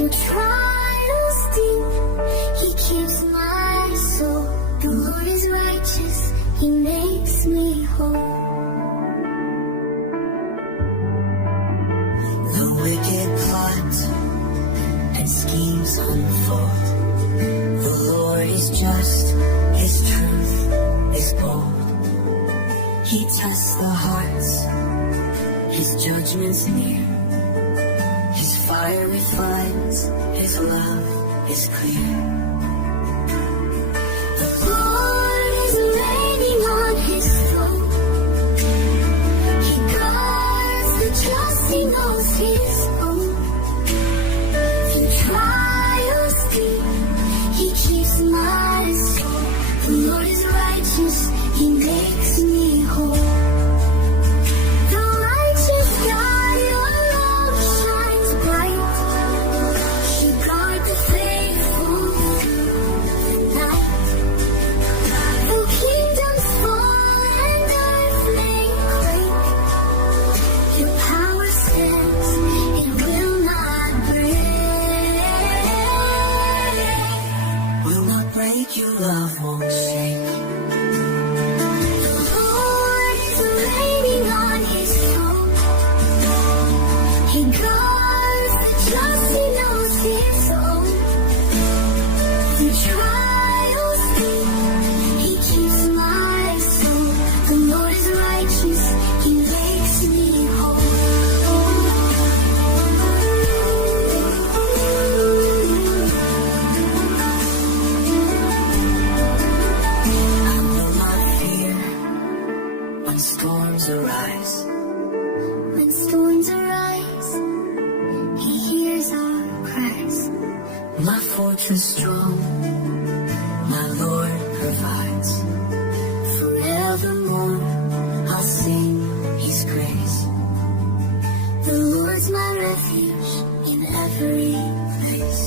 Through trials deep, He keeps my soul. The Lord is righteous, He makes me whole. The wicked plot and schemes unfold. The Lord is just, His truth is bold. He tests the hearts, His judgment's near. His fire refines, His love is clear. The Lord is reigning on His throne. He guards the just, He knows His own. Through trials deep, He keeps my soul. The Lord is righteous, He makes me whole. The righteous God, your love shines bright. You guard the faithful through the night. Though kingdoms fall and earth may quake, your power stands, it will not break. Will not break, your love won't shake. The Lord is reigning on His throne. He guards the just, He knows His own. Through trials deep, He keeps my soul. The Lord is righteous, He makes me whole. I will not fear when storms arise. When storms arise, He hears our cries. My fortress strong, my Lord provides. Forevermore, I'll sing His grace. The Lord's my refuge in every place.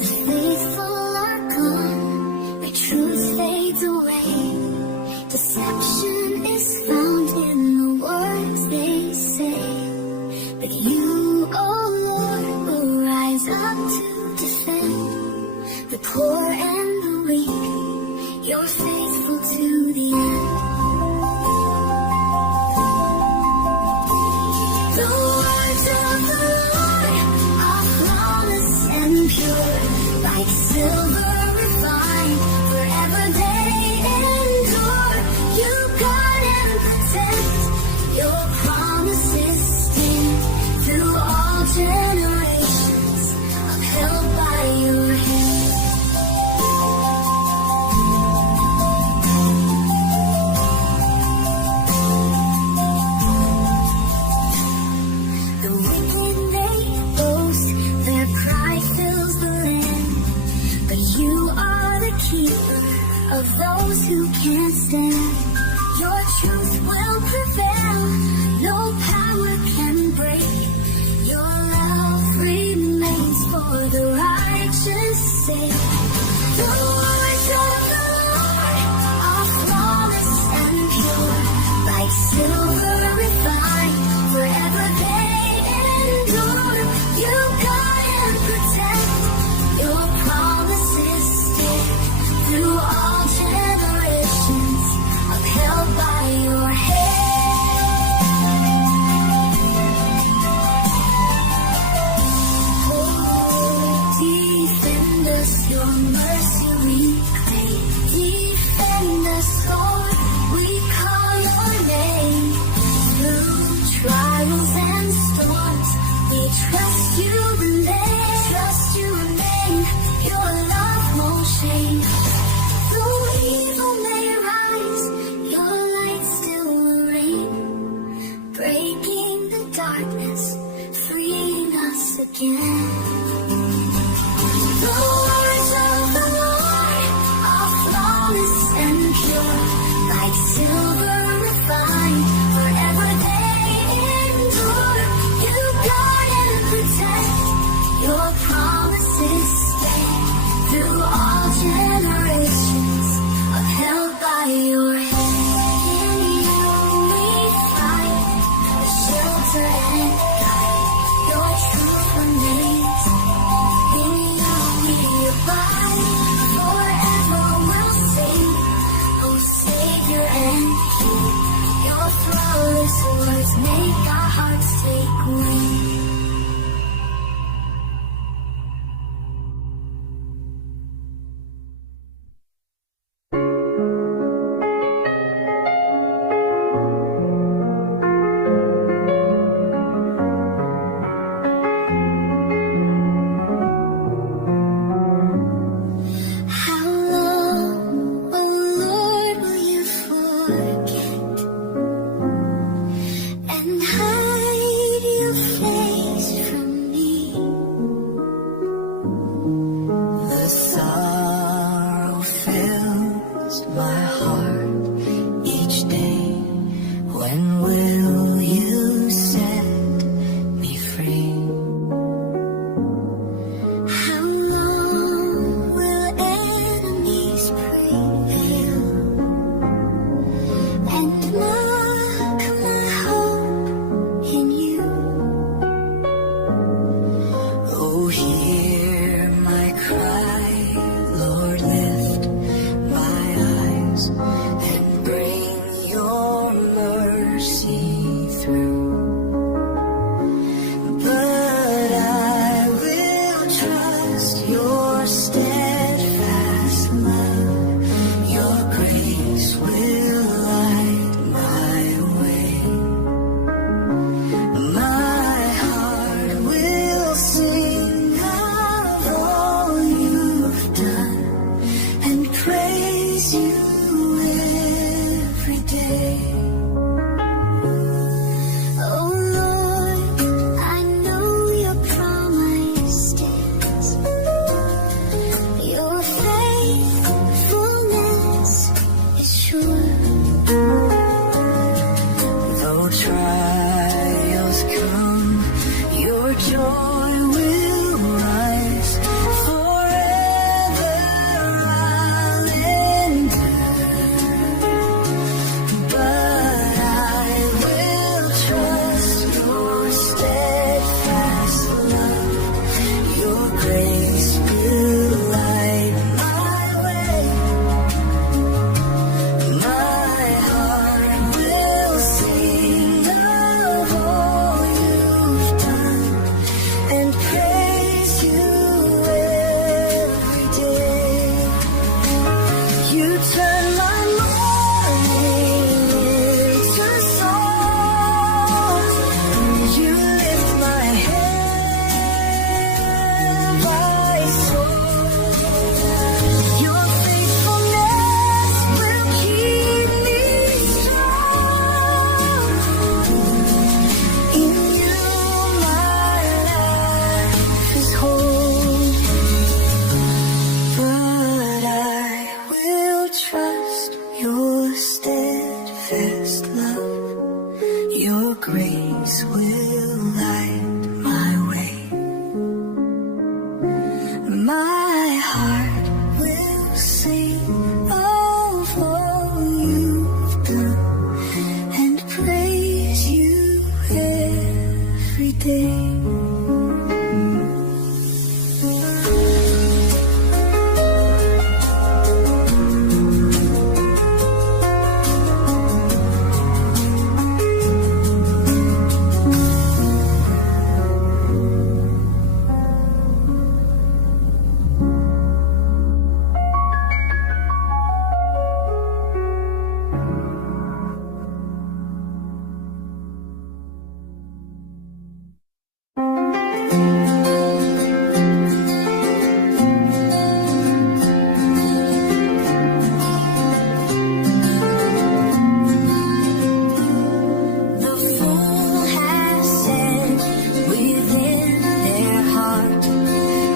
The faithful are gone, the truth fades away. Deception is found in the words they say. But you, oh Lord, will rise up to defend the poor and the weak. You're faithful to the end. The words of the Lord are flawless and pure, like silver refined, forever they endure. You guard and protect, your promises stand through all generations, upheld by your hand. The wicked they boast, their pride fills the land, but you are the keeper of those who can't stand. Your truth will prevail, no power can break. Your love remains for the righteous sake. The words of the Lord are flawless and pure, like silver refined, forever they endure. You guard and protect, your promises stand through all generations, upheld by your hand. test my heart each day. When will you set me free? How long will enemies prevail and mock my hope in you? Oh, hear my cry, Lord, lift my eyes and bring your mercy through. But I will trust your steadfast love. Your grace will light my way. My heart will sing of all you've done and praise you every day. Oh Lord, I know your promise stands. Your faithfulness is sure. Though trials come, your joy will rise. Forever I'll endure. But I will trust your steadfast love. Your grace will light my way. My heart will sing of all you've done and praise you every day. You turn my mourning into song. You lift my head by soul. Your faithfulness will keep me strong. In you my life is whole. But I will trust your steadfast love. Your grace will light my way. My heart will sing of all you've done and praise you every day. The fool has said within their heart,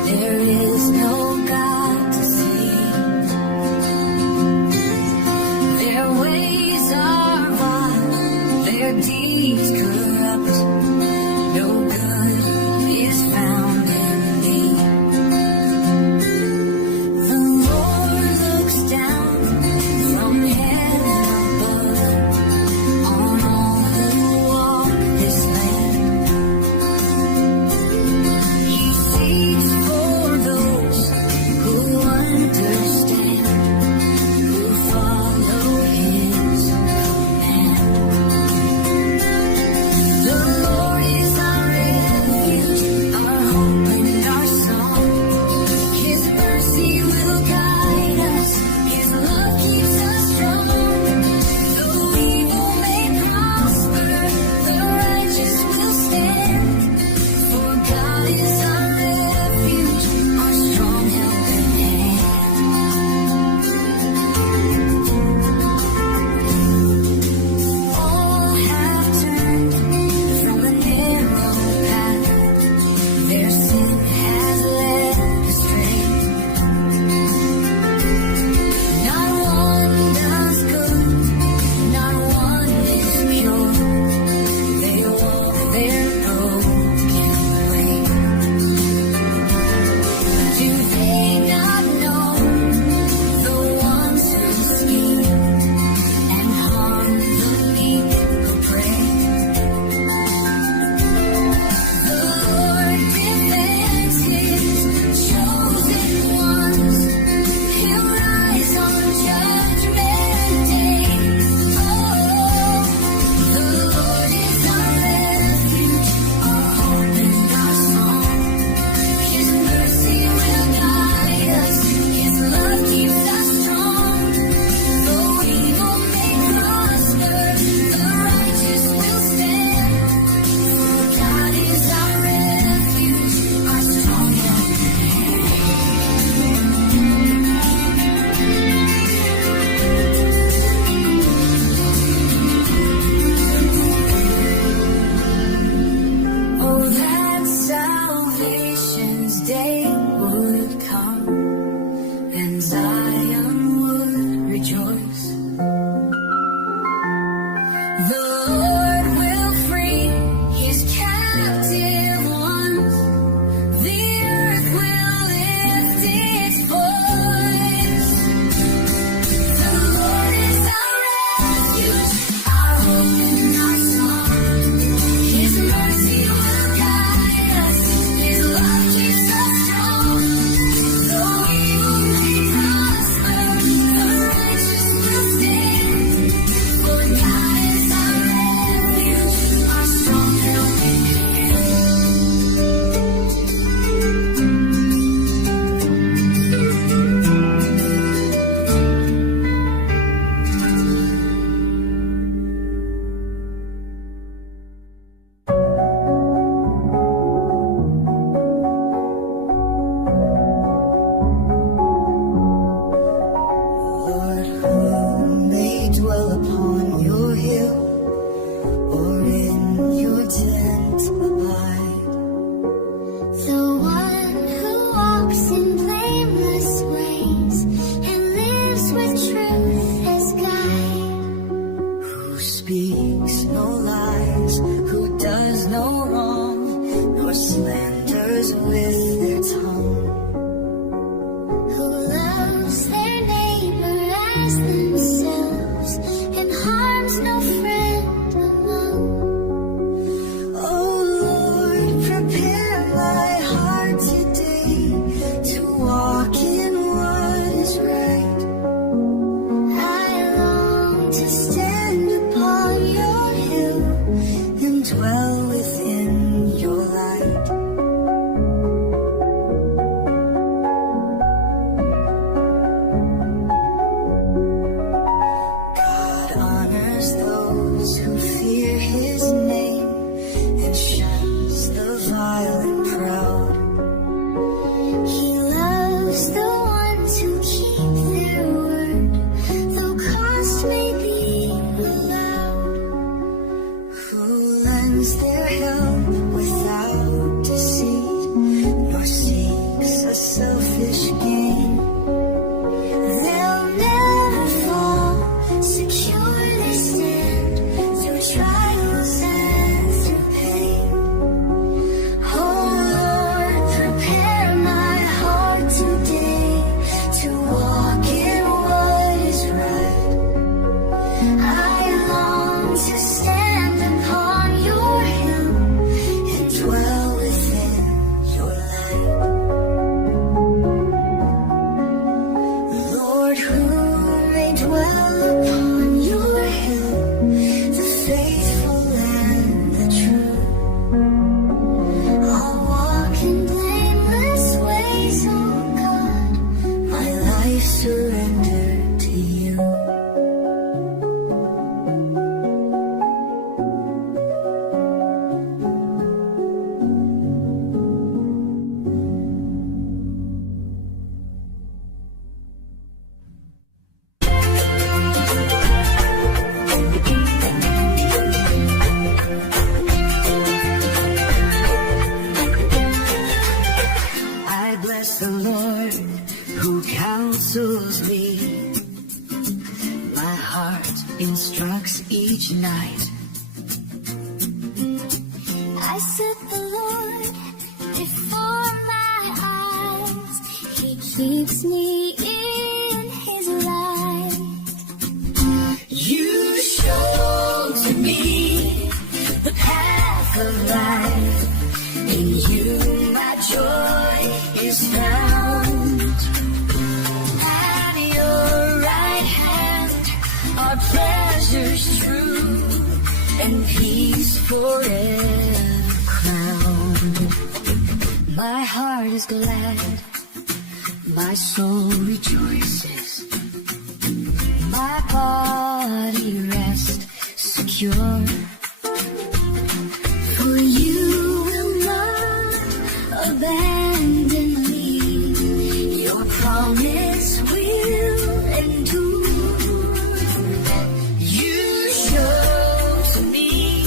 there is no God to see. Their ways are vile, their deeds corrupt. No good is found in thee. The Lord looks down from heaven above on all who walk this land. He seeks for those Lord who counsels me. My heart instructs each night. I set the Lord before my eyes. He keeps me in His light. You show to me the path of life. In you my joy is found. At your right hand are pleasures true and peace forever crowned. My heart is glad, my soul rejoices, my body rests secure. For you will not abandon me, your promise will endure. You show to me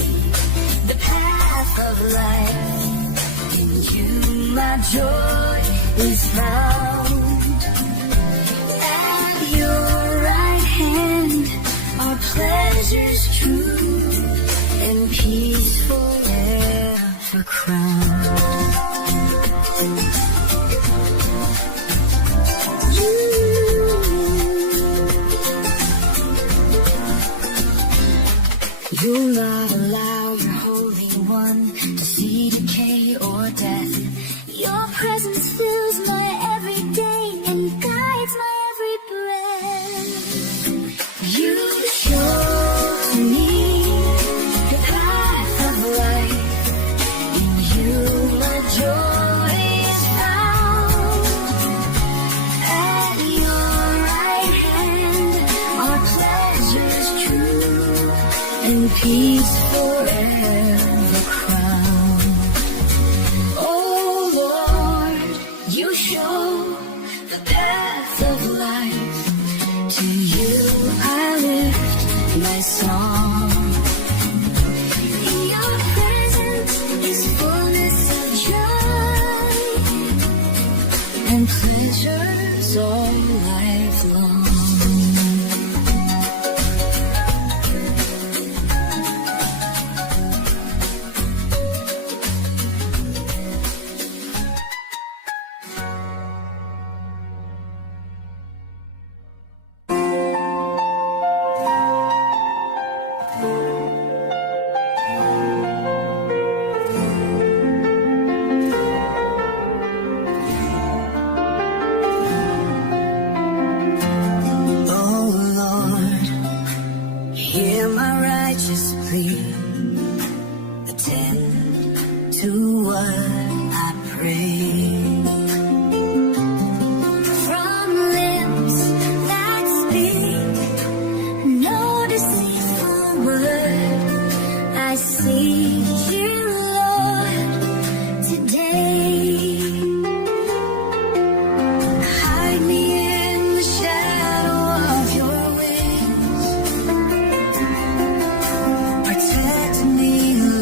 the path of life. In you my joy is found. At your right hand are pleasures true and peace forever crowned. You'll not allow your Holy One to see decay or death. Your presence fills my every day and guides my every breath. You show to me the path of life. In you my joy is found. At your right hand are pleasures true and peace forever crowned. Oh Lord, you show the path of life. To you I lift my song. In your presence is fullness of joy And pleasures all life long. Oh Lord, hear my righteous plea. Attend to what I pray. from lips that speak no deceitful word. I seek you, Lord, today. Hide me in the shadow of your wings. Protect me,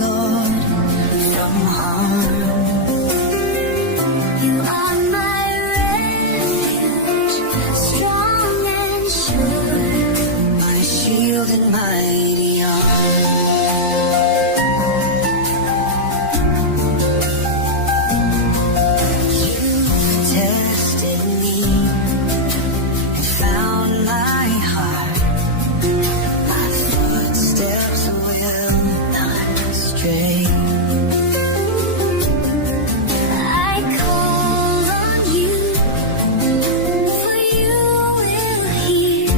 Lord, from harm. You are my refuge, strong and sure. My shield and mighty arm. You've tested me and found my heart. My footsteps will not stray. I call on you, for you will hear.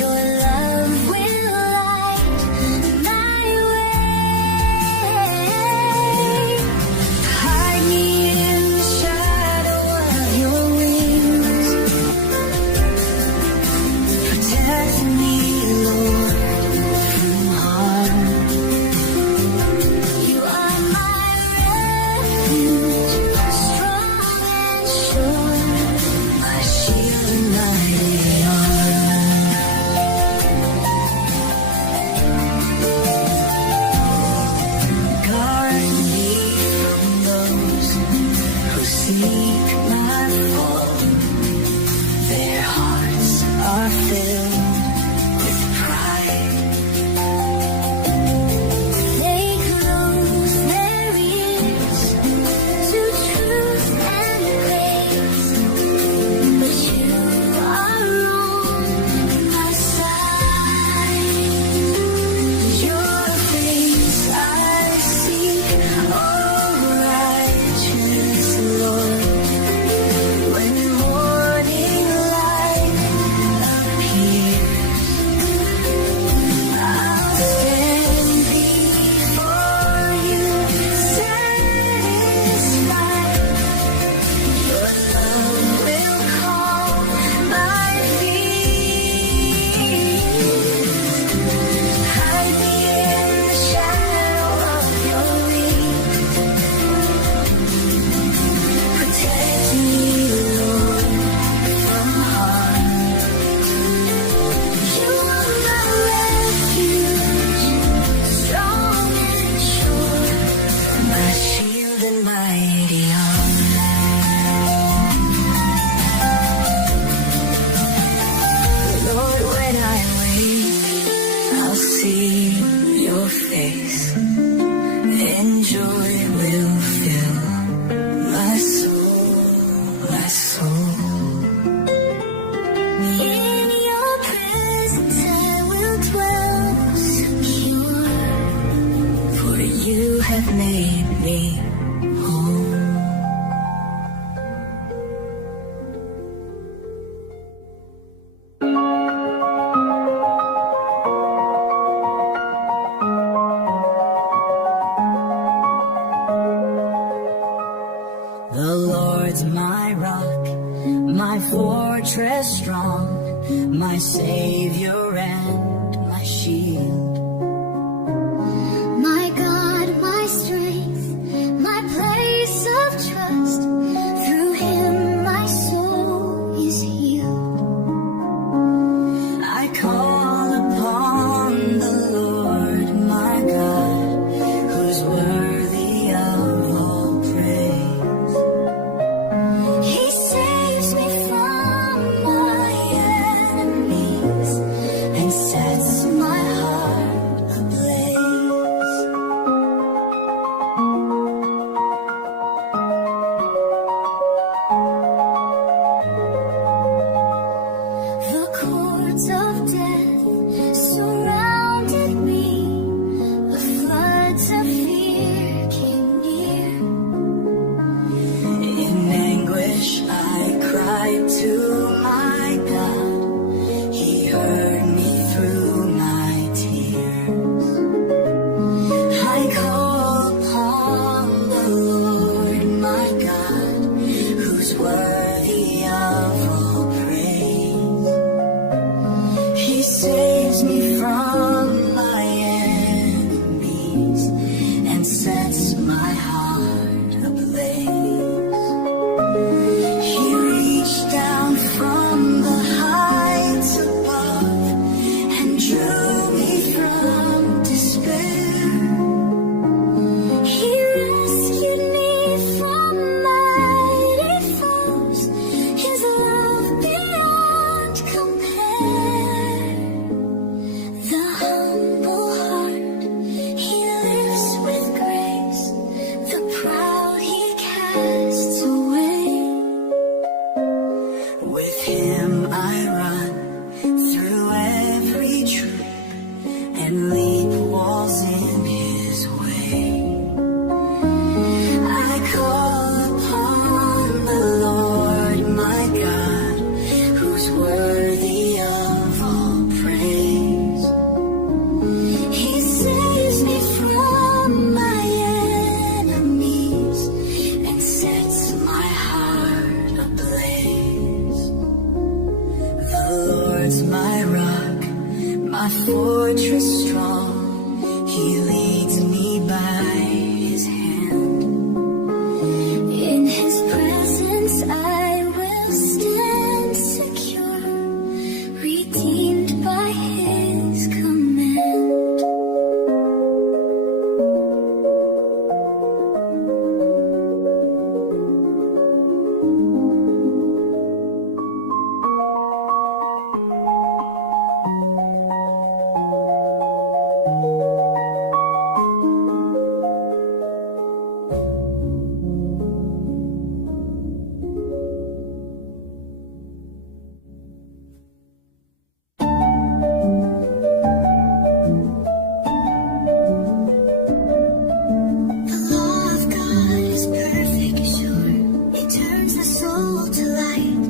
Your love will my fortress strong, my Savior and my shield. My God, my strength, my place of trust. Through him my soul is healed. I call upon the Lord my God, who's worthy of all praise. He saves me from my enemies And sets my heart ablaze. The cords of death surrounded me. The floods of fear came near. In anguish I cried to my God. He heard me through my tears. I call upon the Lord my God, who's worthy of all praise. He saves me from my enemies and sets my heart ablaze. He reached down from the heights above and drew me from despair. He rescued me from mighty foes. His love beyond compare. The humble heart he lifts with grace. The proud he casts away. With him I run through every troop and leap walls in his way. I call upon the Lord my God, who's worthy of all praise. He saves me from my enemies And sets my heart ablaze. The Lord's my rock, my fortress strong. He leads me by his hand. In his presence I will stand secure, redeemed by his command. The law of God is perfect, sure. It turns the soul to light.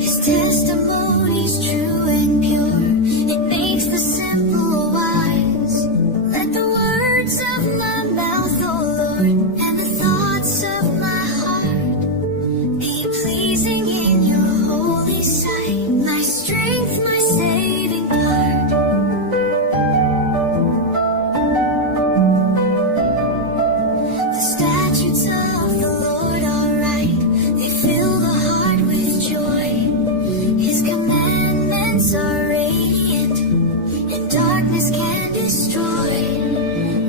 His testimony's true and pure. It makes the simple wise. Let the words of my mouth, O Lord, and the thoughts of my heart be pleasing in your holy sight. My strength, my saving part. The statutes of the Lord are right. They fill the heart with joy. His commandments are radiant, and darkness can't destroy.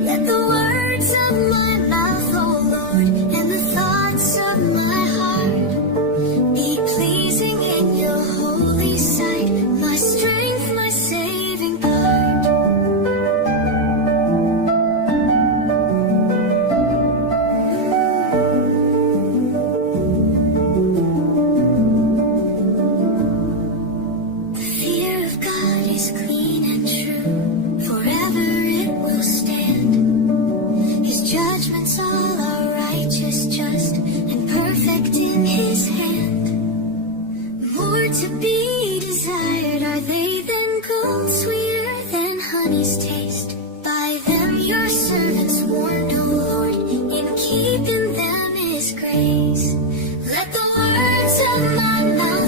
Let the words of my mouth, O Lord, and the thoughts of my heart be pleasing in your holy sight. My strength, my saving part. The fear of God is clean and true. Forever it will stand. His judgments all are righteous, just, and perfect in his hand. More to be desired are they than gold, sweeter than honey's taste. By them your servants warned, O Lord, in keeping them is grace. Let the words of my mountain.